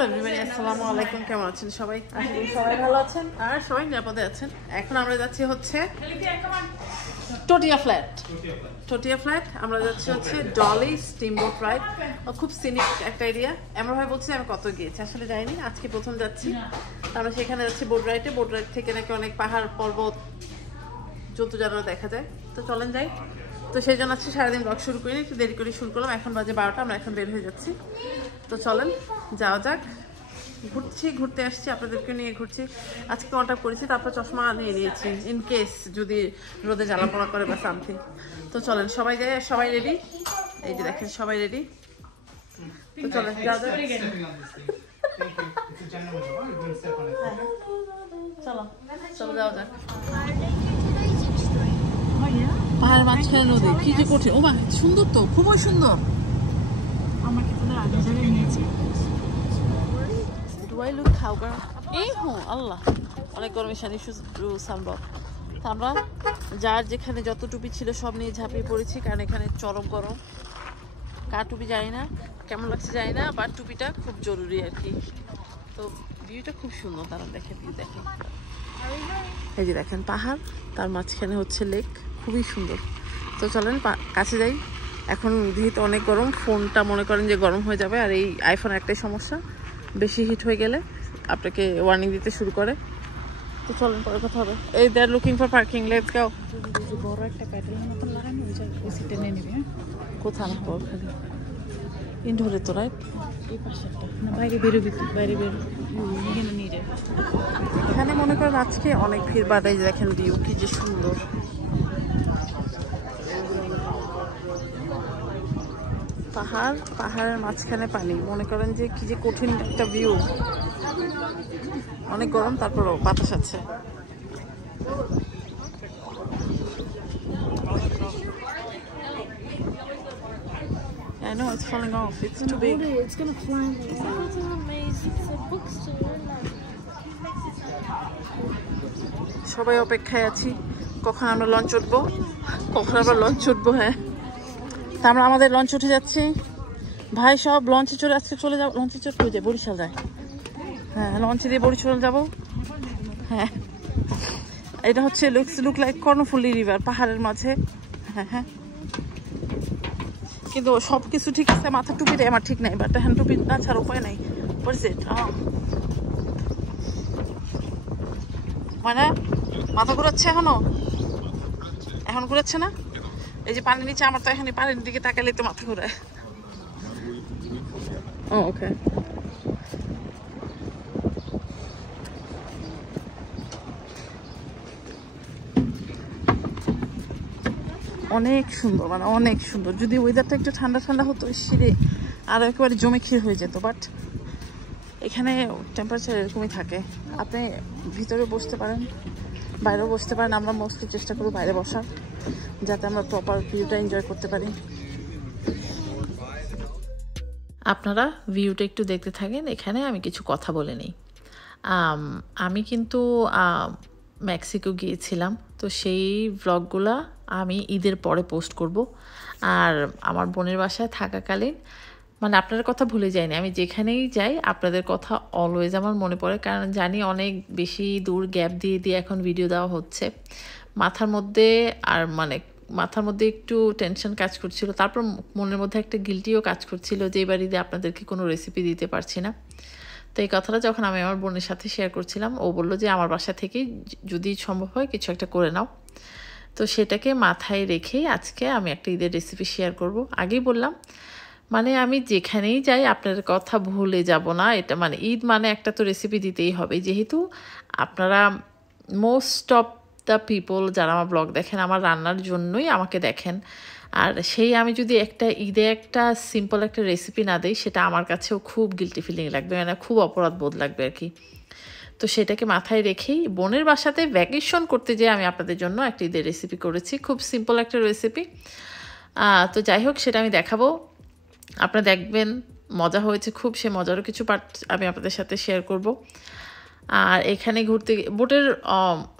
Hello everyone, আসসালামু আলাইকুম। কেমন আছেন সবাই? আশা করি সবাই ভালো আছেন আর সবাই নিরাপদে আছেন। এখন আমরা যাচ্ছি হচ্ছে টোটিয়া ফ্ল্যাট। আমরা যাচ্ছি হচ্ছে ডলি স্টিমবোট রাইড। খুব সিনিক একটা এরিয়া। এমন ভাবে বলছি আমি কত গিয়েছি, আসলে যাইনি, আজকে প্রথম যাচ্ছি। আমরা সেখানে যাচ্ছি বোট রাইড থেকে নাকি অনেক পাহাড় পর্বত জন্তু জানোয়ার দেখা যায়। তো চলেন যাই। তো সেই জন্য আজকে সারাদিন ব্লগ শুরু করিনি, একটু দেরি করে শুরু করলাম। এখন বাজে 12টা, আমরা এখন বের হয়ে যাচ্ছি। তো চলেন যাওয়া যাক। ঘুরতে আসছি, আপনাদেরকে নিয়ে ঘুরছি। আজকে কন্ট্যাক্ট করেছি, তারপর চশমা নিয়ে নিয়েছি ইন কেস যদি রোদে জ্বালা পোড়া করে বা সামথিং। তো চলেন সবাই যাই। সবাই রেডি? এই যে দেখেন সবাই রেডি। তো চলেন যাওয়া যাক। চলো যাওয়া যাক। পাহাড় মাঝখানে নদী, কি যে কঠিন। ও মা, সুন্দর তো, খুবই সুন্দর। আমাকে তোদের আগে জায়গায় নিয়েছে। Do I look cowgirl? আল্লাহ, অনেক গরমে শানি সানব্লক। আমরা যার যেখানে যত টুপি ছিল সব নিয়ে ঝাঁপিয়ে পড়েছি, কারণ এখানে চরম গরম। কার টুপি জানি না, কেমন লাগছে জানি না, বাট টুপিটা খুব জরুরি আর কি। তো ভিউটা খুব সুন্দর, তারা দেখে ভিউ দেখে। এই যে দেখেন পাহাড়, তার মাঝখানে হচ্ছে লেক, খুবই সুন্দর। তো চলেন কাছে যাই। এখন যেহেতু অনেক গরম, ফোনটা মনে করেন যে গরম হয়ে যাবে। আর এই আইফোন একটাই সমস্যা, বেশি হিট হয়ে গেলে আপনাকে ওয়ার্নিং দিতে শুরু করে। তো চলেন পরে কথা হবে। এই they are looking for parking, let's go. বড় একটা প্যাডেলের মতন লাগানো, ওই সিটে নিয়ে নিবি। হ্যাঁ, কোথা না বল খালি ইনডোরে তো, রাইট? এই পাশে একটা না, বাইরে বেরোবি তুই, বাইরে এখানে নিয়ে যাবে। এখানে মনে করেন আজকে অনেক ভিড় বাড়াই। দেখেন ভিউ কি যে সুন্দর। পাহাড়ের মাঝখানে পানি, মনে করেন যে কি যে কঠিন একটা ভিউ। অনেক গরম, তারপরও বাতাস আছে। I know it's falling off. It's too big. It's gonna fly. It's an amazing. It's a bookstore. সবাই অপেক্ষায় আছি কখন আমরা লঞ্চ উঠবো, কখন আমরা লঞ্চ উঠবো। হ্যাঁ, তা আমরা আমাদের লঞ্চ উঠে যাচ্ছি। ভাই সব লঞ্চে চড়ে আজকে চলে যাবো। লঞ্চে চড়ে হয়ে যায় বরিশাল যায়। হ্যাঁ, লঞ্চে দিয়ে বরিশাল যাবো। হ্যাঁ, এটা হচ্ছে লুক লাইক কর্ণফুলী রিভার, পাহাড়ের মাঝে। হ্যাঁ, কিন্তু সব কিছু ঠিক আছে, মাথার টুপিটাই আমার ঠিক নাই। বাট হ্যান্ড টুপি না ছাড়া উপায় নাই। মানে মাথা ঘুরাচ্ছে, এখন ঘুরাচ্ছে না। এই যে পানির নিচে, আমার তো এখানে পানির দিকে তাকালে তো মাথা ঘুরায়। ওকে, অনেক সুন্দর, মানে অনেক সুন্দর। যদি ওয়েদারটা একটু ঠান্ডা ঠান্ডা হতো, শীতে আরো একেবারে জমে ক্ষীর হয়ে যেত। বাট এখানে টেম্পারেচার এরকমই থাকে। আপনি ভিতরে বসতে পারেন, বাইরেও বসতে পারেন। আমরা মোস্টলি চেষ্টা করি বাইরে বসার, যাতে আমরা প্রপার ভিউটা এনজয় করতে পারি। আপনারা ভিউটা একটু দেখতে থাকেন। এখানে আমি কিছু কথা বলে নিই। আমি কিন্তু মেক্সিকো গিয়েছিলাম, তো সেই ভ্লগগুলো আমি ঈদের পরে পোস্ট করব। আর আমার বোনের বাসায় থাকাকালীন, মানে আপনাদের কথা ভুলে যাইনি। আমি যেখানেই যাই আপনাদের কথা অলওয়েজ আমার মনে পড়ে, কারণ জানি অনেক বেশি দূর গ্যাপ দিয়ে এখন ভিডিও দেওয়া হচ্ছে। মাথার মধ্যে একটু টেনশন কাজ করছিল, তারপর মনের মধ্যে একটা গিল্টিও কাজ করছিল যে এবার ঈদে আপনাদেরকে কোনো রেসিপি দিতে পারছি না। তো এই কথাটা যখন আমি আমার বোনের সাথে শেয়ার করছিলাম, ও বললো যে আমার বাসা থেকেই যদি সম্ভব হয় কিছু একটা করে নাও। তো সেটাকে মাথায় রেখেই আজকে আমি একটা ঈদের রেসিপি শেয়ার করব। আগেই বললাম, মানে আমি যেখানেই যাই আপনাদের কথা ভুলে যাব না। এটা মানে ঈদ মানে একটা তো রেসিপি দিতেই হবে, যেহেতু আপনারা মোস্ট অফ দ্য পিপল যারা আমার ব্লগ দেখেন আমার রান্নার জন্যই আমাকে দেখেন। আর সেই আমি যদি একটা ঈদে একটা সিম্পল একটা রেসিপি না দিই, সেটা আমার কাছেও খুব গিল্টি ফিলিং লাগবে, মানে খুব অপরাধ বোধ লাগবে আর কি। তো সেটাকে মাথায় রেখেই বোনের বাসাতে ভ্যাকেশন করতে যেয়ে আমি আপনাদের জন্য একটা ঈদের রেসিপি করেছি, খুব সিম্পল একটা রেসিপি। তো যাই হোক, সেটা আমি দেখাবো, আপনারা দেখবেন মজা হয়েছে খুব। সে মজারও কিছু পার্ট আমি আপনাদের সাথে শেয়ার করব। আর এখানে ঘুরতে বোটের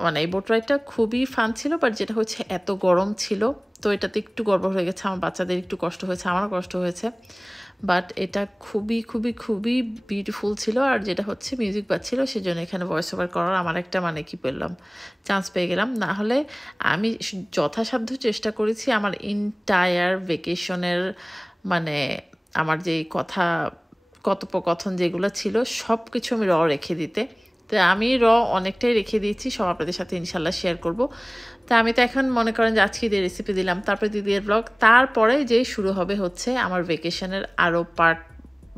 মানে এই বোট রাইডটা খুবই ফান ছিল, বাট যেটা হচ্ছে এত গরম ছিল, তো এটাতে একটু গড়বড় হয়ে গেছে। আমার বাচ্চাদের একটু কষ্ট হয়েছে, আমারও কষ্ট হয়েছে। বাট এটা খুবই খুবই খুবই বিউটিফুল ছিল। আর যেটা হচ্ছে মিউজিক বাজছিল, সেজন্য এখানে ভয়েস ওভার করার আমার একটা মানে কি পেলাম, চান্স পেয়ে গেলাম। না হলে আমি যথাসাধ্য চেষ্টা করেছি আমার এন্টায়ার ভেকেশনের মানে আমার যে কথা কথোপকথন যেগুলো ছিল সব কিছু আমি রেখে দিতে। তো আমি অনেকটাই রেখে দিয়েছি, সব আপনাদের সাথে ইনশাল্লাহ শেয়ার করব। তা আমি তো এখন মনে করেন যে আজকে দিয়ে রেসিপি দিলাম, তারপরে দিদির ব্লগ, তারপরে যেই শুরু হবে হচ্ছে আমার ভেকেশনের আরও পার্ট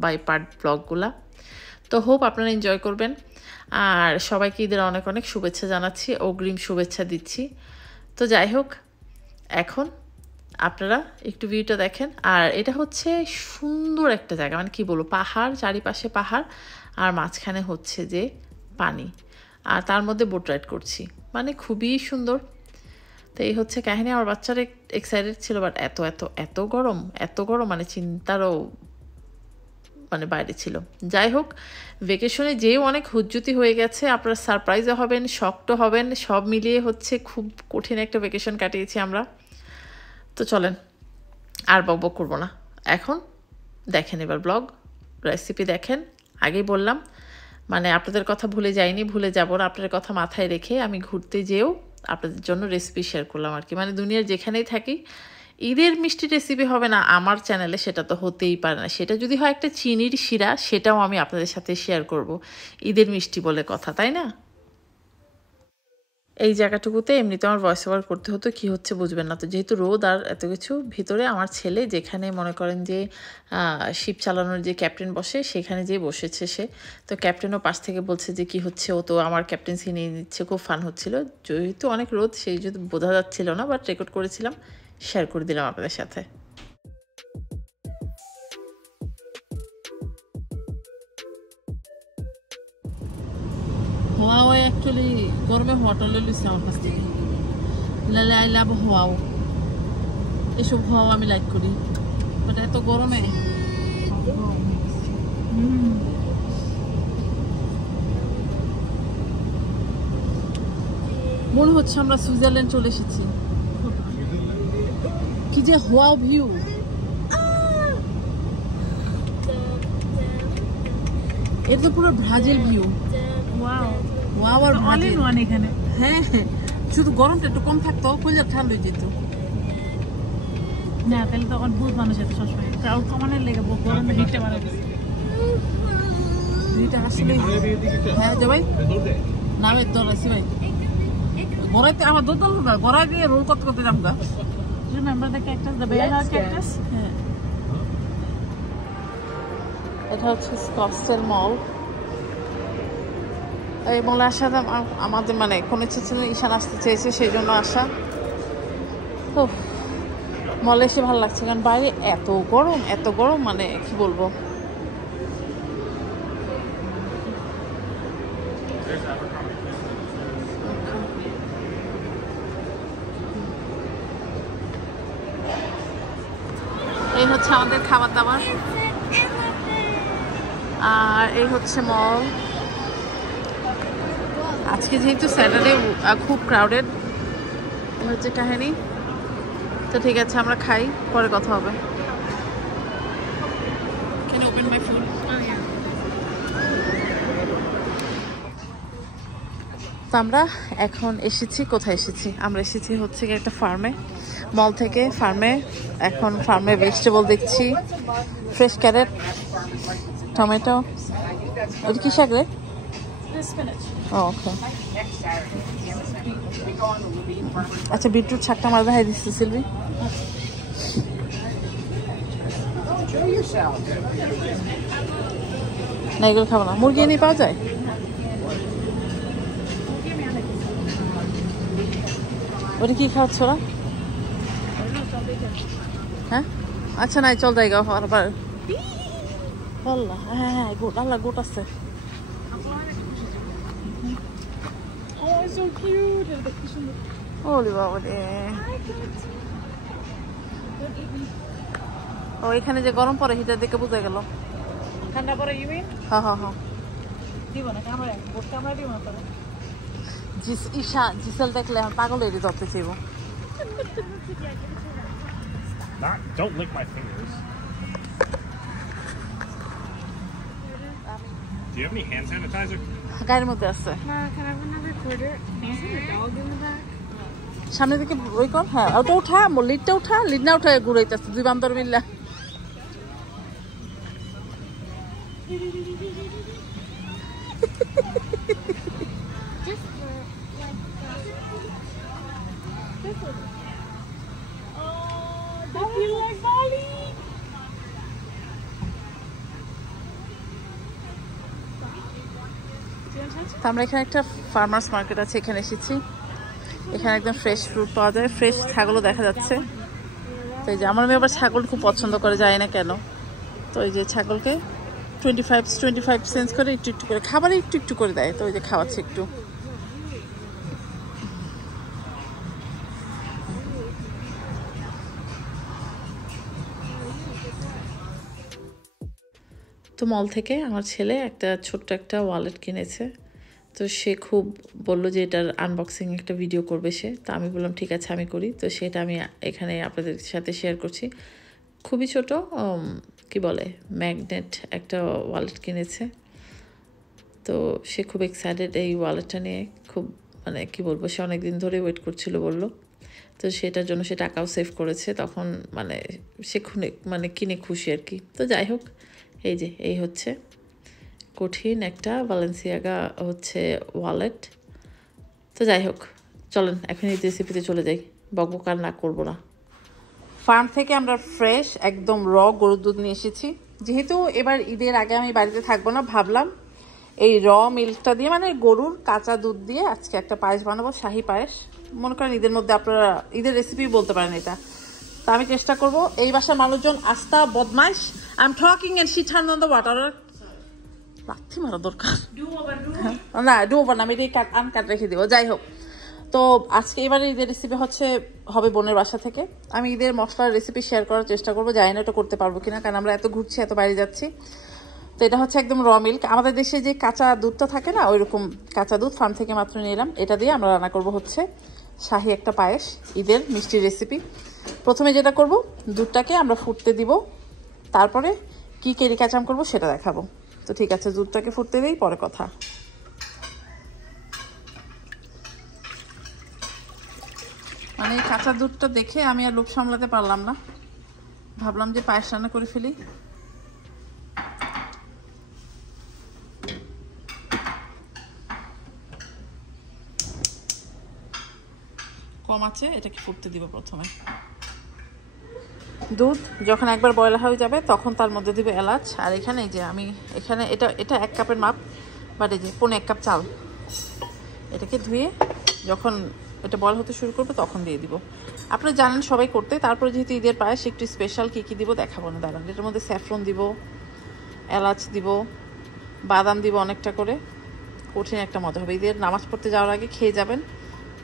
বাই পার্ট ব্লগগুলা। তো হোপ আপনারা এনজয় করবেন। আর সবাইকে ঈদের অনেক অনেক শুভেচ্ছা জানাচ্ছি, অগ্রিম শুভেচ্ছা দিচ্ছি। তো যাই হোক, এখন আপনারা একটু ভিউটা দেখেন। আর এটা হচ্ছে সুন্দর একটা জায়গা, মানে কি বলবো, পাহাড়, চারিপাশে পাহাড়, আর মাঝখানে হচ্ছে যে পানি, আর তার মধ্যে বোট রাইড করছি, মানে খুবই সুন্দর। তো এই হচ্ছে কাহিনী। আমার বাচ্চারা এক্সাইটেড ছিল, বাট এত এত এত গরম, এত গরম মানে চিন্তারও মানে বাইরে ছিল। যাই হোক, ভেকেশনে যেও অনেক হুজ্জুতি হয়ে গেছে, আপনারা সারপ্রাইজও হবেন, শকড হবেন, সব মিলিয়ে হচ্ছে খুব কঠিন একটা ভেকেশন কাটিয়েছি আমরা। তো চলেন আর বকবক করবো না, এখন দেখেন এবার ব্লগ, রেসিপি দেখেন। আগেই বললাম মানে আপনাদের কথা ভুলে যাইনি, ভুলে যাব না, আপনাদের কথা মাথায় রেখে আমি ঘুরতে যেও আপনাদের জন্য রেসিপি শেয়ার করলাম আর কি। মানে দুনিয়ার যেখানেই থাকি, ঈদের মিষ্টি রেসিপি হবে না আমার চ্যানেলে, সেটা তো হতেই পারে না। সেটা যদি হয় একটা চিনির শিরা, সেটাও আমি আপনাদের সাথে শেয়ার করব, ঈদের মিষ্টি বলে কথা, তাই না? এই জায়গাটুকুতে এমনিতে আমার ভয়েস ওভার করতে হতো, কি হচ্ছে বুঝবেন না। তো যেহেতু রোদ আর এত কিছু, ভিতরে আমার ছেলে যেখানে মনে করেন যে শিপ চালানোর যে ক্যাপ্টেন বসে, সেখানে যেয়ে বসেছে সে। তো ক্যাপ্টেনও পাশ থেকে বলছে যে কি হচ্ছে, ও তো আমার ক্যাপ্টেন্সি নিয়ে নিচ্ছে, খুব ফান হচ্ছিল। যেহেতু অনেক রোদ, সেই যদি বোঝা যাচ্ছিল না, বাট রেকর্ড করেছিলাম, শেয়ার করে দিলাম আপনাদের সাথে। হওয়াও অ্যাকচুয়ালি গরমে হোটেলে লুইছে আমার কাছ থেকে, লালে আই লাভ হওয়াও, এসব হওয়াও আমি লাইক করি, বাট এত গরমে মনে হচ্ছে আমরা সুইজারল্যান্ড চলে এসেছি। কি যে হওয়াও ভিউ, এটা তো পুরো ব্রাজিল ভিউ। ওয়াও আর ব্রাজিল এখানে। হ্যাঁ, শুধু গরমটা একটু কম থাকতো, কইলে ঠান্ডা হয়ে যেত। না তাহলে তো অদ্ভুত মানুষ আছে সবসময়, ক্রাউড কমানোর লেগে গরমে হিটটা বাড়া গেছে। ভিউটা আসলে হ্যাঁ যে ভাই নামে দৌড়াইছি ভাই, গড়াইতে আমার দৌড় দৌড় না, গড়াই দিয়ে রোল করতে করতে যাবো গা। Remember the cactus, the banana cactus? হ্যাঁ, এটা হচ্ছে স্কটসেল মল। এই মলে আসা আমাদের মানে কোনো ইচ্ছে ছিল, ঈশান আসতে চেয়েছে, সেই জন্য আসা। তো মলে এসে ভালো লাগছে, কারণ বাইরে এত গরম, এত গরম, মানে কি বলবো। এই হচ্ছে আমাদের খাবার দাবার, আর এই হচ্ছে মল। আজকে যেহেতু স্যাটারডে খুব ক্রাউডেড, হচ্ছে কাহিনী। তো ঠিক আছে, আমরা খাই, পরে কথা হবে। Can I open my food? তো আমরা এখন এসেছি, কোথায় এসেছি, আমরা এসেছি হচ্ছে একটা ফার্মে, মল থেকে ফার্মে। এখন ফার্মে ভেজিটেবল দেখছি, ফ্রেশ ক্যারেট, টমেটো, ওটা কি শাক রে? ওকে, আচ্ছা বিটরুট শাকটা আমার দেখাই দিচ্ছে সিলভি। না এগুলো খাবো না, মুরগি এনে পাওয়া যায়? ওটা কি খাওয়াচ্ছ ওরা? হ্যাঁ আচ্ছা, নাই চল জায়গা আবার বললা। হ্যাঁ হ্যাঁ, গোট আল্লাহ গোট আছে। ওরে বাবা রে, ও এখানে যে গরম পরে হিটার দেখে বোঝা গেল। ঠান্ডা পরে ইউ মিন? হ্যাঁ হ্যাঁ হ্যাঁ, দিব না ক্যামেরা, বোট ক্যামেরা দিব না তাহলে। ঈশা জিসেল দেখলে এখন পাগল হয়ে ধরতে চাইব। Don't lick my fingers. Do you have any hand sanitizer? গাড়ির মধ্যে আছে Mom, can I have another quarter? Isn't the dog in the back? সামনের দিকে ওই কর হ্যাঁ ওটা উঠা লিডটা উঠা লিড না উঠা ঘুরাইতেছে দুই বান্দর মিল্লা Just like this one. Oh, that feels like Bali. তো আমরা এখানে একটা ফার্মার্স মার্কেট আছে এখানে এসেছি এখানে একদম ফ্রেশ ফ্রুট পাওয়া যায় ফ্রেশ ছাগলও দেখা যাচ্ছে তো এই যে আমার মেয়ে আবার ছাগল খুব পছন্দ করে যায় না কেন তো এই যে ছাগলকে 25 সেন্স করে একটু একটু করে খাবারে একটু একটু করে দেয় তো ওই যে খাওয়াচ্ছে একটু তো মল থেকে আমার ছেলে একটা ছোট্ট একটা ওয়ালেট কিনেছে তো সে খুব বলল যে এটার আনবক্সিং একটা ভিডিও করবে সে তো আমি বললাম ঠিক আছে আমি করি তো সেটা আমি এখানে আপনাদের সাথে শেয়ার করছি খুবই ছোট কি বলে ম্যাগনেট একটা ওয়ালেট কিনেছে তো সে খুব এক্সাইটেড এই ওয়ালেটটা নিয়ে খুব মানে কি বলবো সে অনেকদিন ধরে ওয়েট করছিল বলল তো সেটার জন্য সে টাকাও সেভ করেছে তখন মানে সে মানে কিনে খুশি আর কি তো যাই হোক এই যে এই হচ্ছে কঠিন একটা বালেন্সিয়াগা হচ্ছে ওয়ালেট তো যাই হোক চলেন এখন এই রেসিপিতে চলে যাই বকবক আর না করবো না ফার্ম থেকে আমরা ফ্রেশ একদম গরুর দুধ নিয়ে এসেছি যেহেতু এবার ঈদের আগে আমি বাড়িতে থাকবো না ভাবলাম এই মিল্কটা দিয়ে মানে গরুর কাঁচা দুধ দিয়ে আজকে একটা পায়েস বানাবো শাহী পায়েস মনে করেন ঈদের মধ্যে আপনারা ঈদের রেসিপি বলতে পারেন এটা তা আমি চেষ্টা করব এই বাসার মানুষজন আস্থা বদমাইশ I am talking and she turn on the water লাথি মারা দরকার না ডু ওভার না আমি এটা আনকাট রেখে দিব যাই হোক তো আজকে এবারে ঈদের রেসিপি হবে বোনের বাসা থেকে আমি ঈদের মশলার রেসিপি শেয়ার করার চেষ্টা করবো জানি না এটা করতে পারবো কিনা কারণ আমরা এত ঘুরছি এত বাইরে যাচ্ছি তো এটা হচ্ছে একদম মিল্ক আমাদের দেশে যে কাঁচা দুধটা থাকে না ওইরকম কাঁচা দুধ ফার্ম থেকে মাত্র নিলাম এটা দিয়ে আমরা রান্না করব হচ্ছে শাহী একটা পায়েস ঈদের মিষ্টি রেসিপি প্রথমে যেটা করব দুধটাকে আমরা ফুটতে দিব তারপরে কি কেরি কাঁচাম করব সেটা দেখাবো তো ঠিক আছে দুধটাকে ফুটতে দিই পরে কথা মানে কাঁচা দুধটা দেখে আমি আর লোভ সামলাতে পারলাম না ভাবলাম যে পায়েস রান্না করে ফেলি কম আছে এটাকে ফুটতে দিব প্রথমে দুধ যখন একবার বয়লা হয়ে যাবে তখন তার মধ্যে দিব এলাচ আর এখানে এই যে আমি এখানে এটা 1 কাপের মাপ বাট এই যে 1.5 কাপ চাল এটাকে ধুয়ে যখন এটা বয়ল হতে শুরু করবে তখন দিয়ে দিব আপনারা জানেন সবাই করতে তারপরে যেহেতু ঈদের পায়েস একটু স্পেশাল কি দিব দেখাবো না দাঁড়ান এটার মধ্যে স্যাফরন দিব এলাচ দিব বাদাম দিব অনেকটা করে কঠিন একটা মজা হবে ঈদের নামাজ পড়তে যাওয়ার আগে খেয়ে যাবেন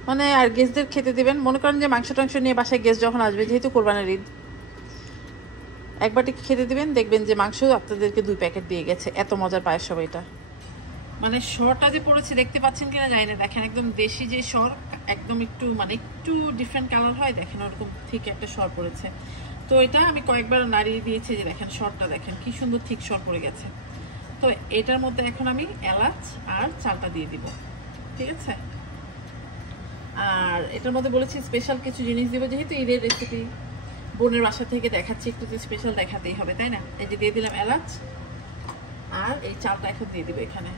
মানে আর গেস্টদের খেতে দিবেন মনে করেন যে মাংস টাংস নিয়ে বাসায় গেস্ট যখন আসবে যেহেতু কোরবানির ঈদ একবারটি খেতে দিবেন দেখবেন যে মাংস আপনাদেরকে 2 প্যাকেট দিয়ে গেছে এত মজার পায়েস হবে এটা মানে শরটা যে পড়েছে দেখতে পাচ্ছেন কিনা জানি না দেখেন একদম দেশি যে শর একদম একটু মানে একটু ডিফারেন্ট কালার হয় দেখেন ওরকম ঠিক একটা শর পড়েছে তো এটা আমি কয়েকবার নাড়িয়ে দিয়েছি যে দেখেন শরটা দেখেন কি সুন্দর ঠিক শর পড়ে গেছে তো এটার মধ্যে এখন আমি এলাচ আর চালটা দিয়ে দিব ঠিক আছে আর এটার মধ্যে বলেছি স্পেশাল কিছু জিনিস দিব যেহেতু ঈদের রেসিপি বোনের বাসা থেকে দেখাচ্ছি একটু তো স্পেশাল দেখাতেই হবে তাই না এই যে দিয়ে দিলাম এলাচ আর এই চালটা এখন দিয়ে দিব এখানে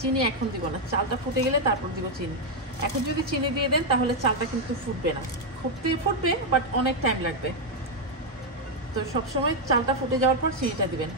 চিনি এখন দিব না চালটা ফুটে গেলে তারপর দিব চিনি এখন যদি চিনি দিয়ে দেন তাহলে চালটা কিন্তু ফুটবে না ফুটবে বাট অনেক টাইম লাগবে তো সবসময় চালটা ফুটে যাওয়ার পর চিনিটা দিবেন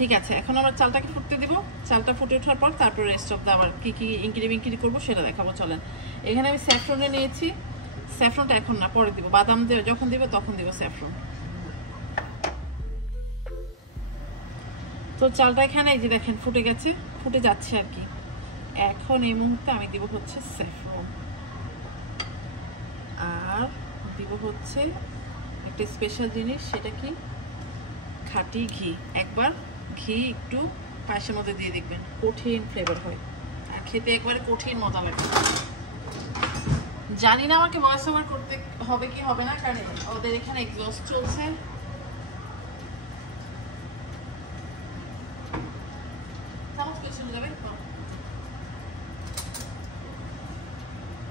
ঠিক আছে এখন আমরা চালটাকে ফুটতে দিব চালটা ফুটে ওঠার পর তারপর রেস্ট অফ দা আবার কি ইনগ্রিডিয়েন্ট করব সেটা দেখাবো চলেন এখানে আমি স্যাফরন নিয়েছি স্যাফরনটা এখন না পরে দিব বাদাম দিয়ে যখন দিব তখন দিব স্যাফরন তো চালটা এখানে এই যে দেখেন ফুটে গেছে ফুটে যাচ্ছে আর কি এখন এই মুহূর্তে আমি দিব হচ্ছে স্যাফরন দিব হচ্ছে একটা স্পেশাল জিনিস, সেটা কি খাঁটি ঘি। একবার ঘি একটু পায়েসের মধ্যে দিয়ে দেখবেন, কঠিন ফ্লেভার হয় আর খেতে একবারে কঠিন মজা লাগে। জানি না আমাকে ভয়েস ওভার করতে হবে কি হবে না, কারণ ওদের এখানে এক্সস্ট চলছে।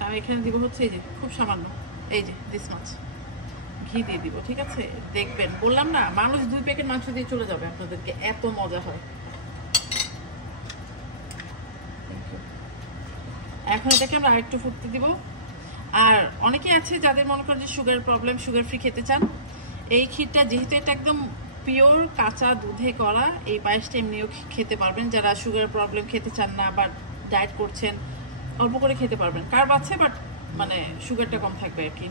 আমি এখানে দিব হচ্ছে এই যে খুব সামান্য, এই যে দিস মাছ ঘি দিয়ে দিব, ঠিক আছে? দেখবেন, বললাম না মানুষ 2 প্যাকেট মাংস দিয়ে চলে যাবে আপনাদেরকে, এত মজা হয়। এখন এটাকে আমরা আরেকটু ফুটতে দিব। আর অনেকে আছে যাদের মনে করেন যে সুগার প্রবলেম, সুগার ফ্রি খেতে চান, এই ক্ষীরটা যেহেতু এটা একদম পিওর কাঁচা দুধে করা, এই পায়েসটা এমনিও খেতে পারবেন। যারা সুগার প্রবলেম খেতে চান না বা ডায়েট করছেন, অল্প করে খেতে পারবেন। কার্ব আছে বাট মানে সুগারটা কম থাকবে আর কি।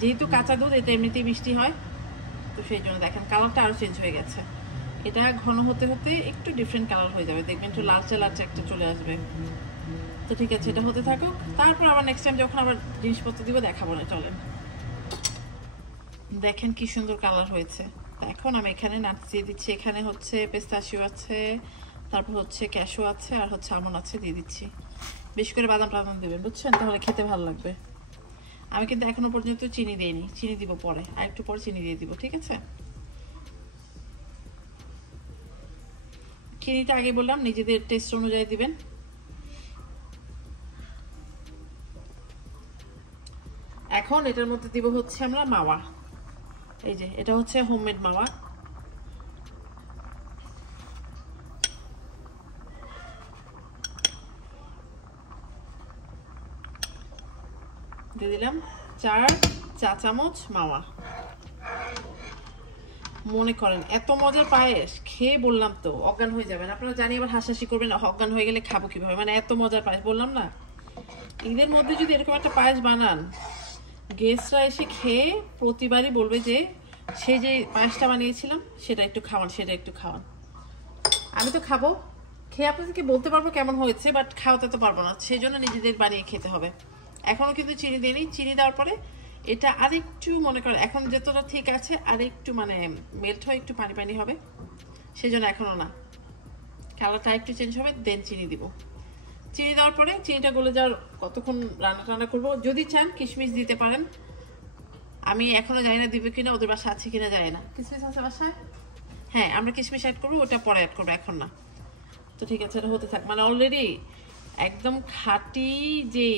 যেহেতু কাঁচা দুধ, এটা এমনিতেই মিষ্টি হয়, তো সেই জন্য দেখেন কালারটা আরও চেঞ্জ হয়ে গেছে। এটা ঘন হতে হতে একটু ডিফারেন্ট কালার হয়ে যাবে, দেখবেন একটু লালচে লালচে একটা চলে আসবে। তো ঠিক আছে, এটা হতে থাকুক। তারপর আবার নেক্সট টাইম যখন আবার জিনিসপত্র দিব দেখাবো না, চলেন। দেখেন কি সুন্দর কালার হয়েছে। এখন আমি এখানে নাটস দিয়ে দিচ্ছি। এখানে হচ্ছে পেস্তাশিও আছে, তারপর হচ্ছে ক্যাশু আছে, আর হচ্ছে আমন্ড আছে, দিয়ে দিচ্ছি। বেশি করে বাদাম টাদাম দেবেন, বুঝছেন? তাহলে খেতে ভালো লাগবে। আমি কিন্তু এখনো পর্যন্ত চিনি দিইনি, চিনি দিব পরে, আর একটু পরে চিনি দিয়ে দিব, ঠিক আছে? চিনিটা আগে বললাম নিজেদের টেস্ট অনুযায়ী দিবেন। এখন এটার মধ্যে দিব হচ্ছে আমরা মাওয়া। এই যে এটা হচ্ছে হোমমেড মাওয়া। দিয়ে দিলাম 4 চা চামচ মাওয়া। মনে করেন এত মজার পায়েস খেয়ে, বললাম তো অজ্ঞান হয়ে যাবেন আপনারা। জানি আবার হাসাহাসি করবেন, অজ্ঞান হয়ে গেলে খাবো কিভাবে, মানে এত মজার পায়েস, বললাম না। ঈদের মধ্যে যদি এরকম একটা পায়েস বানান, গেস্টরা এসে খেয়ে প্রতিবারই বলবে যে সে যে পায়েসটা বানিয়েছিলাম সেটা একটু খাওয়ান, সেটা একটু খাওয়ান। আমি তো খাবো, খেয়ে আপনাদেরকে বলতে পারবো কেমন হয়েছে, বাট খাওয়াতে তো পারবো না, সেই জন্য নিজেদের বানিয়ে খেতে হবে। এখনো কিন্তু চিনি দিইনি। চিনি দেওয়ার পরে এটা আরেকটু মনে করেন এখন যতটা ঠিক আছে, আরেকটু মানে মেল্ট হয়ে একটু পানি পানি হবে, সেই জন্য এখনো না, কালারটা একটু চেঞ্জ হবে, দেন চিনি দিব। চিনি দেওয়ার পরে চিনিটা গলে যাওয়ার কতক্ষণ রান্না টান্না করবো। যদি চান কিশমিশ দিতে পারেন, আমি এখনো জানি না দিবে কিনা, ওদের বাসা আছে কিনা জানি না। কিশমিশ আছে বাসায়? হ্যাঁ, আমরা কিশমিশ অ্যাড করবো, ওটা পরে অ্যাড করবো, এখন না। তো ঠিক আছে, এটা হতে থাক। মানে অলরেডি একদম খাঁটি যে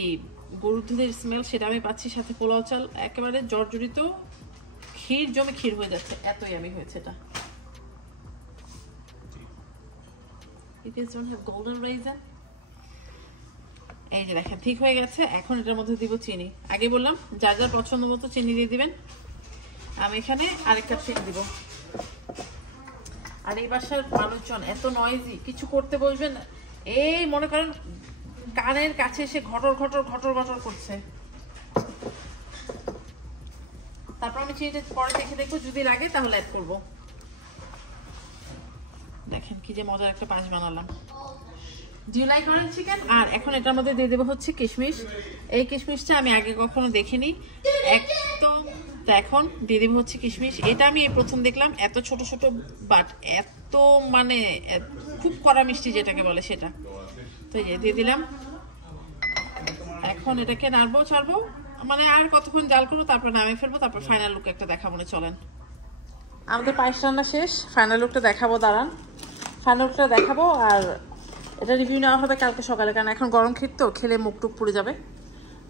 গরুর দুধের স্মেল সেটা আমি পাচ্ছি, সাথে পোলাও চাল একেবারে জর্জরিত, ক্ষীর জমে ক্ষীর হয়ে যাচ্ছে, এতই আমি হয়েছে এটা। It is don't have golden raisin. এই যে দেখেন ঠিক হয়ে গেছে। এখন এটার মধ্যে দিব চিনি। আগে বললাম যার যার পছন্দ মতো চিনি দিয়ে দিবেন। আমি এখানে আরেক কাপ চিনি দিব। আর এই বাসার মানুষজন এত নয়েজি, কিছু করতে বসবেন এই মনে করেন কানের কাছে এসে ঘটর ঘটর ঘটর ঘটর করছে। তারপর আমি চিনিটা পরে দেখে দেখবো, যদি লাগে তাহলে অ্যাড করবো। দেখেন কি যে মজার একটা পায়েস বানালাম। Do you like orange chicken? আর এখন এটার মধ্যে দিয়ে দেবো হচ্ছে কিশমিশ। এই কিশমিশটা আমি আগে কখনো দেখিনি, একদম। তো এখন দিয়ে দেবো হচ্ছে কিশমিশ। এটা আমি প্রথম দেখলাম, এত ছোট ছোট, বাট এত মানে খুব কড়া মিষ্টি যেটাকে বলে সেটা। তো এই যে দিয়ে দিলাম। এখন এটাকে নাড়বো ছাড়বো, মানে আর কতক্ষণ জাল করবো, তারপর নামিয়ে ফেলবো, তারপর ফাইনাল লুক একটা দেখাবো না, চলেন। আমাদের পায়েস রান্না শেষ, ফাইনাল লুকটা দেখাবো, দাঁড়ান। ফাইনাল লুকটা দেখাবো, আর এটা রিভিউ নেওয়া হবে কালকে সকালে, কারণ এখন গরম ক্ষীর তো, খেলে মুখ টুক পুড়ে যাবে,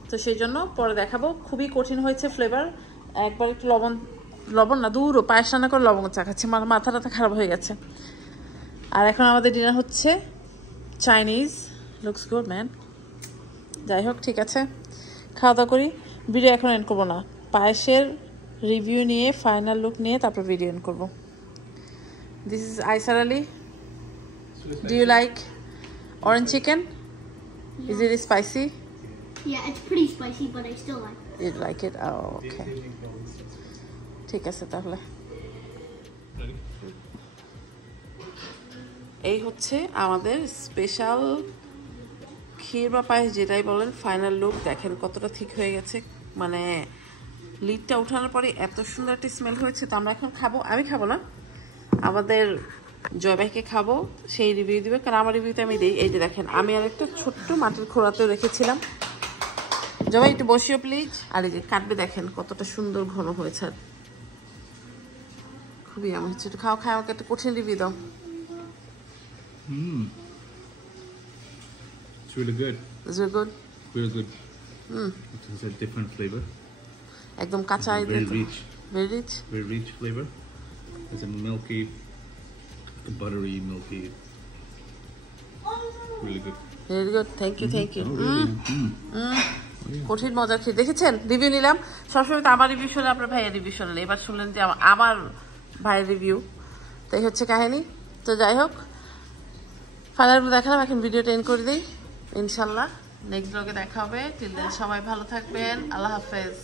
তো সেই জন্য পরে দেখাবো। খুবই কঠিন হয়েছে ফ্লেভার, একবার একটু লবণ না দূরও, পায়েস রান্না করে লবণ চা খাচ্ছি, মাথাটা খারাপ হয়ে গেছে। আর এখন আমাদের ডিনার হচ্ছে চাইনিজ। Looks good man. যাই হোক, ঠিক আছে, খাওয়া দাওয়া করি। ভিডিও এখন এন্ড করবো না, পায়েসের রিভিউ নিয়ে ফাইনাল লুক নিয়ে তারপর ভিডিও এন্ড করবো। দিস ইজ আইসার Ali. Do you like orange chicken? Is it spicy? Yeah, it's pretty spicy, but I still like it. You like it? Oh, okay. ঠিক আছে তাহলে। এই হচ্ছে আমাদের স্পেশাল ক্ষীর বা পায়েস যেটাই বলেন, ফাইনাল লুক দেখেন কতটা ঠিক হয়ে গেছে। মানে লিডটা উঠানোর পরে এত সুন্দর একটা স্মেল হয়েছে। তো আমরা এখন খাবো, আমি খাবো না, আমাদের জয় ভাইকে খাবো, সেই রিভিউ দিবে, কারণ আমার রিভিউতে আমি দিই। এই যে দেখেন, আমি আর একটা ছোট্ট মাটির খোড়াতেও রেখেছিলাম। জয় ভাই একটু বসিও প্লিজ। আর এই যে কাটবে, দেখেন কতটা সুন্দর ঘন হয়েছে, আর খুবই আমি হচ্ছে একটু খাও, খাও, আমাকে একটা কঠিন রিভিউ দাও। It's really good. Is it good? Really good. It has a different flavor. একদম কাঁচা, Very rich. very rich. Very rich flavor. It's a milky, like a buttery, milky. Really good. Very good. Thank you, thank you. Oh, really? কঠিন মজার খেয়ে দেখেছেন, review নিলাম। সবসময় তো আমার রিভিউ শুনে আপনার ভাইয়ের রিভিউ শুনলেন, এবার শুনলেন যে আমার ভাইয়ের রিভিউ। তো এই হচ্ছে কাহিনী। তো যাই হোক, ফাইনাল দেখালাম, এখন ভিডিওটা এন্ড করে দিই। ইনশাল্লাহ নেক্সট ব্লগে দেখা হবে। টিল দেন সবাই ভালো থাকবেন, আল্লাহ হাফেজ।